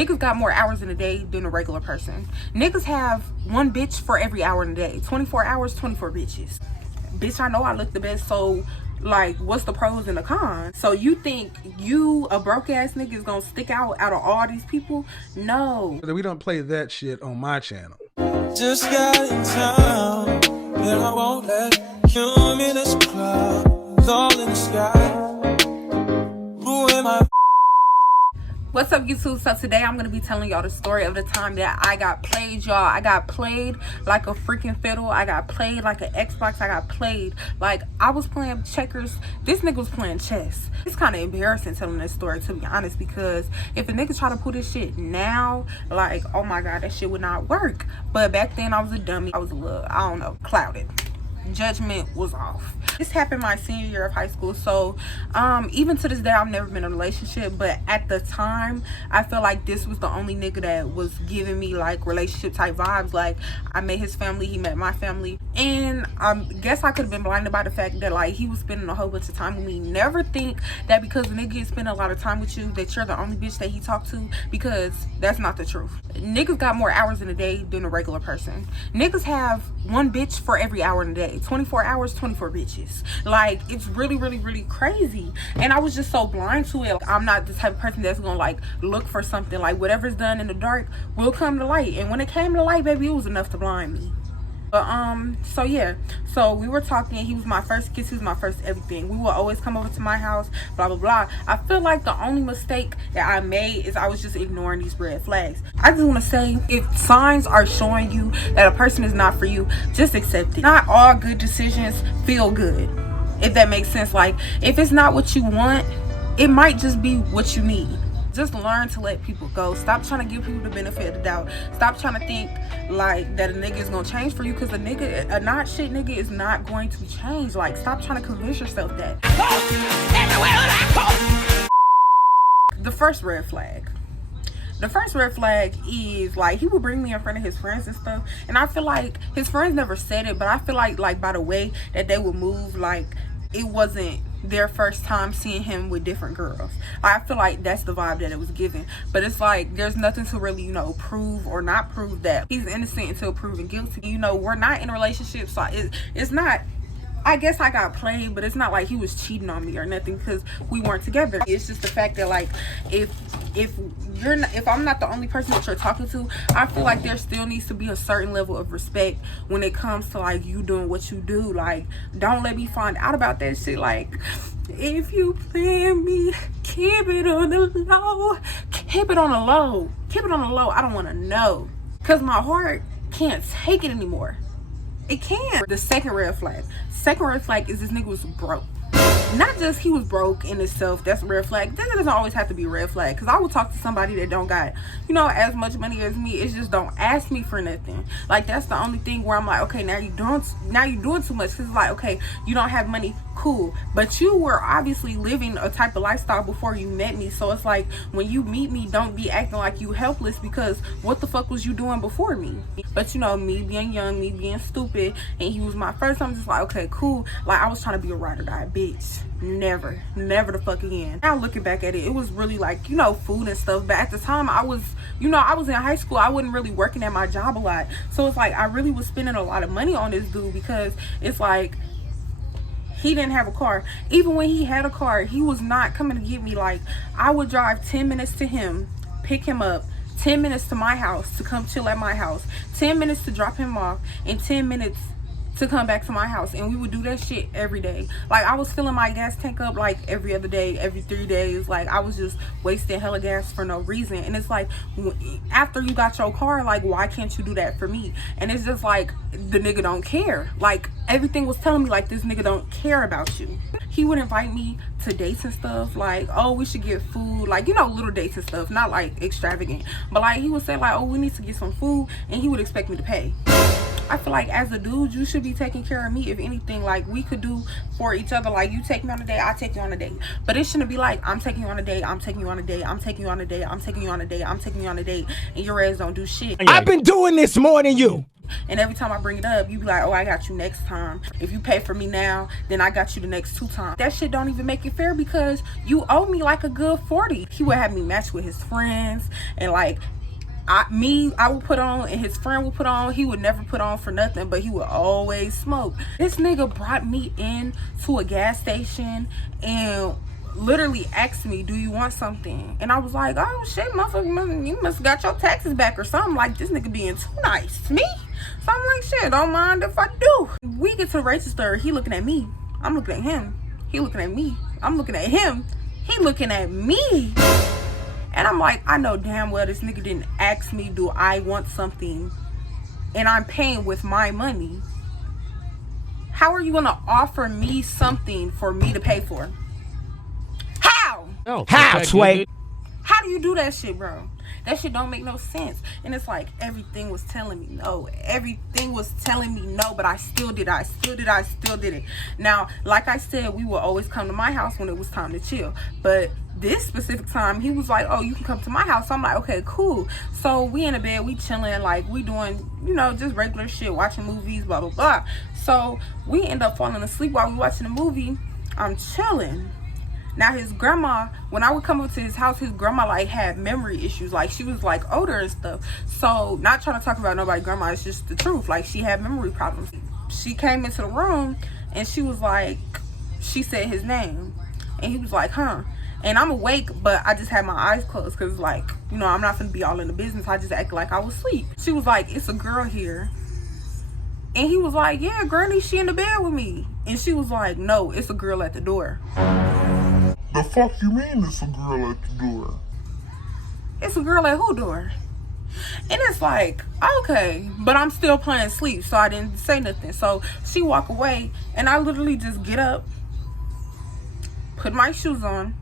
Niggas got more hours in a day than a regular person. Niggas have one bitch for every hour in a day. 24 hours, 24 bitches. Bitch, I know I look the best, so like, what's the pros and the cons? So you think you, a broke ass nigga, is gonna stick out of all these people? No. We don't play that shit on my channel. Just got in town, and I won't let cumulus clouds all in the sky ruin my. What's up, YouTube? So today I'm gonna be telling y'all the story of the time that I got played, y'all. I got played like a freaking fiddle. I got played like an Xbox. I got played like I was playing checkers. This nigga was playing chess. It's kind of embarrassing telling this story, to be honest, because if a nigga try to pull this shit now, like, oh my god, that shit would not work. But back then I was a dummy. I was a little, I don't know, clouded. Judgment was off. This happened my senior year of high school, so even to this day I've never been in a relationship, but at the time I felt like this was the only nigga that was giving me like relationship type vibes. Like, I met his family, he met my family, and I guess I could have been blinded by the fact that like he was spending a whole bunch of time with me. Never think that because a nigga is spending a lot of time with you that you're the only bitch that he talked to, because that's not the truth. Niggas got more hours in a day than a regular person. Niggas have one bitch for every hour in a day. 24 hours, 24 bitches. Like, it's really crazy, and I was just so blind to it. I'm not the type of person that's gonna like look for something. Like, whatever's done in the dark will come to light, and when it came to light, baby, it was enough to blind me. But so yeah, so we were talking. He was my first kiss, he was my first everything. We would always come over to my house, blah blah blah. I feel like the only mistake that I made is I was just ignoring these red flags. I just want to say, if signs are showing you that a person is not for you, just accept it. Not all good decisions feel good, if that makes sense. Like, if it's not what you want, it might just be what you need. Just learn to let people go. Stop trying to give people the benefit of the doubt. Stop trying to think like that a nigga is gonna change for you, because a not shit nigga is not going to change. Like, stop trying to convince yourself that. The first red flag. The first red flag is like, he would bring me in front of his friends and stuff, and I feel like his friends never said it, but I feel like by the way that they would move, like it wasn't their first time seeing him with different girls. I feel like that's the vibe that it was given. But it's like, there's nothing to really, you know, prove or not prove that he's innocent until proven guilty. You know, we're not in a relationship, so it's not, I guess I got played, but it's not like he was cheating on me or nothing, because we weren't together. It's just the fact that like, if I'm not the only person that you're talking to, I feel like there still needs to be a certain level of respect when it comes to like you doing what you do. Like, don't let me find out about that shit. Like, if you playing me, keep it on the low. Keep it on the low. Keep it on the low. I don't want to know, because my heart can't take it anymore. It can't. The second red flag. Second red flag is this nigga was broke. Not just he was broke in itself, that's a red flag. This doesn't always have to be a red flag, because I would talk to somebody that don't got, you know, as much money as me. It's just don't ask me for nothing. Like, that's the only thing where I'm like, okay, now you're doing too much. Because it's like, okay, you don't have money, cool, but you were obviously living a type of lifestyle before you met me. So it's like, when you meet me, don't be acting like you helpless, because what the fuck was you doing before me? But you know, me being young, me being stupid, and he was my first, I'm just like, okay, cool. Like, I was trying to be a ride or die bitch. Never the fuck again. Now looking back at it, it was really like, you know, food and stuff, but at the time I was, you know, I was in high school. I wasn't really working at my job a lot, so it's like I really was spending a lot of money on this dude, because it's like, he didn't have a car. Even when he had a car, he was not coming to get me. Like, I would drive 10 minutes to him, pick him up, 10 minutes to my house to come chill at my house, 10 minutes to drop him off, and 10 minutes to come back to my house. And we would do that shit every day. Like, I was filling my gas tank up like every other day, every 3 days. Like, I was just wasting hella gas for no reason. And it's like, after you got your car, like, why can't you do that for me? And it's just like, the nigga don't care. Like, everything was telling me like, this nigga don't care about you. He would invite me to dates and stuff, like, oh, we should get food, like, you know, little dates and stuff, not like extravagant, but like, he would say like, oh, we need to get some food, and he would expect me to pay. I feel like as a dude, you should be taking care of me. If anything, like we could do for each other. Like you take me on a date, I take you on a date. But it shouldn't be like I'm taking you on a date, I'm taking you on a date, I'm taking you on a date, I'm taking you on a date, I'm taking you on a date, and your ass don't do shit. I've been doing this more than you. And every time I bring it up, you be like, oh, I got you next time. If you pay for me now, then I got you the next 2 times. That shit don't even make it fair because you owe me like a good 40. He would have me match with his friends and like I would put on and his friend would put on. He would never put on for nothing, but he would always smoke. This nigga brought me in to a gas station and literally asked me, do you want something? And I was like, oh shit, motherfucker, you must got your taxes back or something. Like, this nigga being too nice to me. So I'm like, shit, don't mind if I do. We get to the register, he looking at me, I'm looking at him. He looking at me, I'm looking at him. He looking at me. And I'm like, I know damn well this nigga didn't ask me, do I want something? And I'm paying with my money. How are you gonna offer me something for me to pay for? How? Oh, how, Sway? How do you do that shit, bro? That shit don't make no sense. And it's like everything was telling me no. Everything was telling me no, but I still did. I still did it. Now, like I said, we will always come to my house when it was time to chill. But this specific time, he was like, oh, you can come to my house. So I'm like, okay, cool. So we in the bed, we chilling, like we doing, you know, just regular shit, watching movies, blah, blah, blah. So we end up falling asleep while we watching the movie. I'm chilling. Now his grandma, when I would come up to his house, his grandma like had memory issues. Like she was like older and stuff. So not trying to talk about nobody's grandma, it's just the truth. Like she had memory problems. She came into the room and she was like, she said his name. And he was like, huh. And I'm awake, but I just had my eyes closed because like, you know, I'm not gonna be all in the business. I just acted like I was asleep. She was like, it's a girl here. And he was like, yeah, Granny, she in the bed with me. And she was like, no, it's a girl at the door. The fuck you mean it's a girl at the door? It's a girl at who door? And it's like, okay, but I'm still playing sleep, so I didn't say nothing. So she walk away, and I literally just get up, put my shoes on,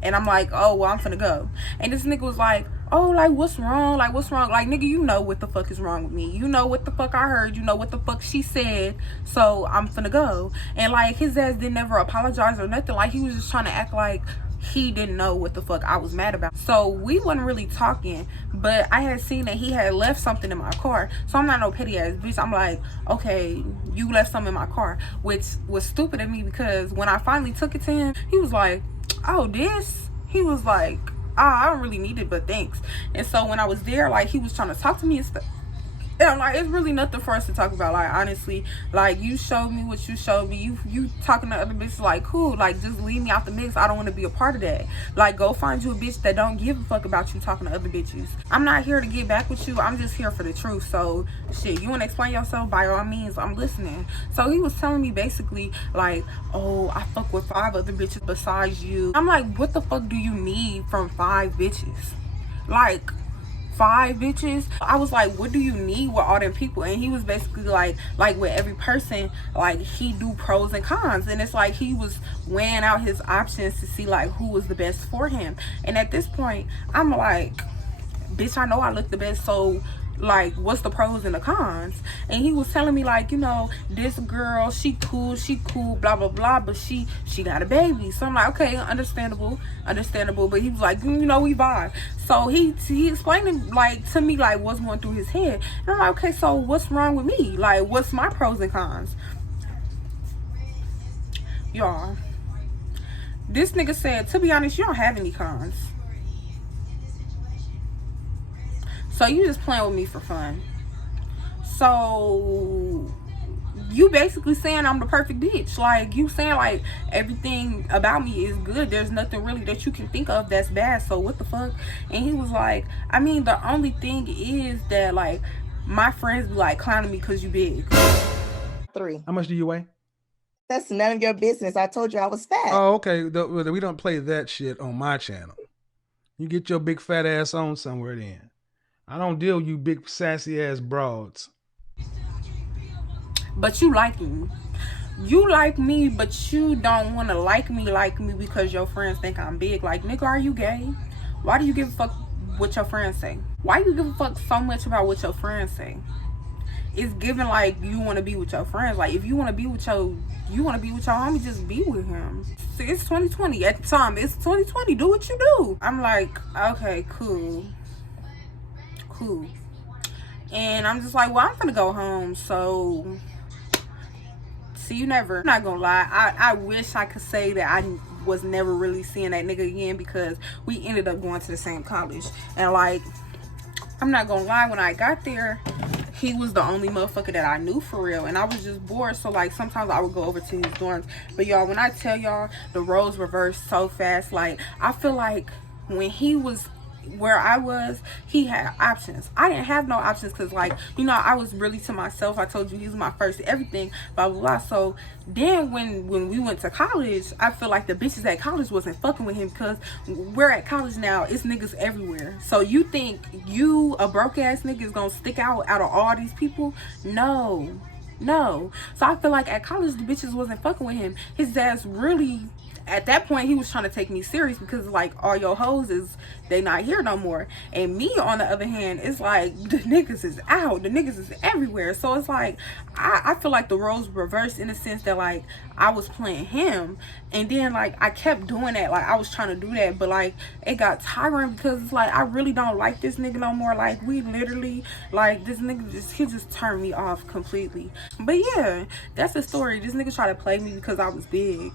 and I'm like, oh, well, I'm finna go. And this nigga was like, oh, like, what's wrong? Like, what's wrong? Like, nigga, you know what the fuck is wrong with me. You know what the fuck I heard. You know what the fuck she said. So I'm finna go. And, like, his ass didn't never apologize or nothing. Like, he was just trying to act like he didn't know what the fuck I was mad about. So we wasn't really talking, but I had seen that he had left something in my car. So I'm not no petty ass bitch. I'm like, okay, you left something in my car, which was stupid of me because when I finally took it to him, he was like, oh, this? He was like, I don't really need it, but thanks. And so when I was there, like, he was trying to talk to me and stuff. And I'm like, it's really nothing for us to talk about. Like, honestly, like, you showed me what you showed me. You talking to other bitches, like, cool. Like, just leave me out the mix. I don't want to be a part of that. Like, go find you a bitch that don't give a fuck about you talking to other bitches. I'm not here to get back with you. I'm just here for the truth. So, shit, you want to explain yourself? By all means, I'm listening. So, he was telling me basically, like, oh, I fuck with 5 other bitches besides you. I'm like, what the fuck do you need from 5 bitches? Like, 5 bitches? I was like, what do you need with all them people? And he was basically like with every person, like, he do pros and cons. And it's like he was weighing out his options to see like who was the best for him. And at this point, I'm like, bitch, I know I look the best, so like, what's the pros and the cons? And he was telling me, like, you know, this girl, she cool, blah blah blah, but she got a baby. So I'm like, okay, understandable. But he was like, you know, we vibe. So he explained like to me like what's going through his head. And I'm like, okay, so what's wrong with me? Like, what's my pros and cons? Y'all, this nigga said, to be honest, you don't have any cons. So you just playing with me for fun. So you basically saying I'm the perfect bitch. Like, you saying like everything about me is good. There's nothing really that you can think of that's bad. So what the fuck? And he was like, I mean, the only thing is that like my friends be like clowning me because you big. 3. How much do you weigh? That's none of your business. I told you I was fat. Oh, okay. We don't play that shit on my channel. You get your big fat ass on somewhere then. I don't deal with you big sassy ass broads. But you like me. You like me, but you don't want to like me because your friends think I'm big. Like, nigga, are you gay? Why do you give a fuck what your friends say? Why you give a fuck so much about what your friends say? it's given like you want to be with your friends. Like if you want to be with your homie, just be with him. It's 2020 at the time. It's 2020. Do what you do. I'm like, okay, cool. And I'm just like, well, I'm gonna go home. So see you never. I'm not gonna lie. I wish I could say that I was never really seeing that nigga again, because we ended up going to the same college. And like, I'm not gonna lie, when I got there, he was the only motherfucker that I knew for real, and I was just bored. So like sometimes I would go over to his dorms. But y'all, when I tell y'all, the roles reversed so fast. Like I feel like when he was where I was, he had options. I didn't have no options, because like, you know, I was really to myself. I told you he was my first everything, blah blah blah. So then when we went to college, I feel like the bitches at college wasn't fucking with him, because we're at college now. It's niggas everywhere. So you think you, a broke ass nigga, is gonna stick out of all these people? No. So I feel like at college the bitches wasn't fucking with him. His ass really, at that point, he was trying to take me serious, because like all your hoes they not here no more. And me on the other hand, it's like the niggas is out, the niggas is everywhere. So it's like I feel like the roles reversed, in the sense that like I was playing him, and then like I kept doing that. Like I was trying to do that, but like it got tiring, because it's like I really don't like this nigga no more. Like we literally, like this nigga he just turned me off completely. But yeah, that's the story. This nigga tried to play me because I was big.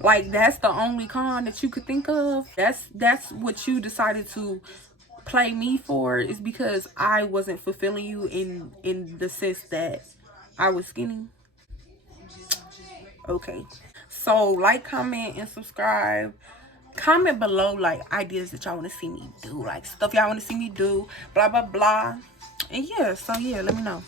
Like that's the only con that you could think of. That's what you decided to play me for, is because I wasn't fulfilling you in the sense that I was skinny. Okay. So like, comment, and subscribe. Comment below like ideas that y'all want to see me do, like stuff y'all want to see me do, blah blah blah. And yeah, so yeah, let me know.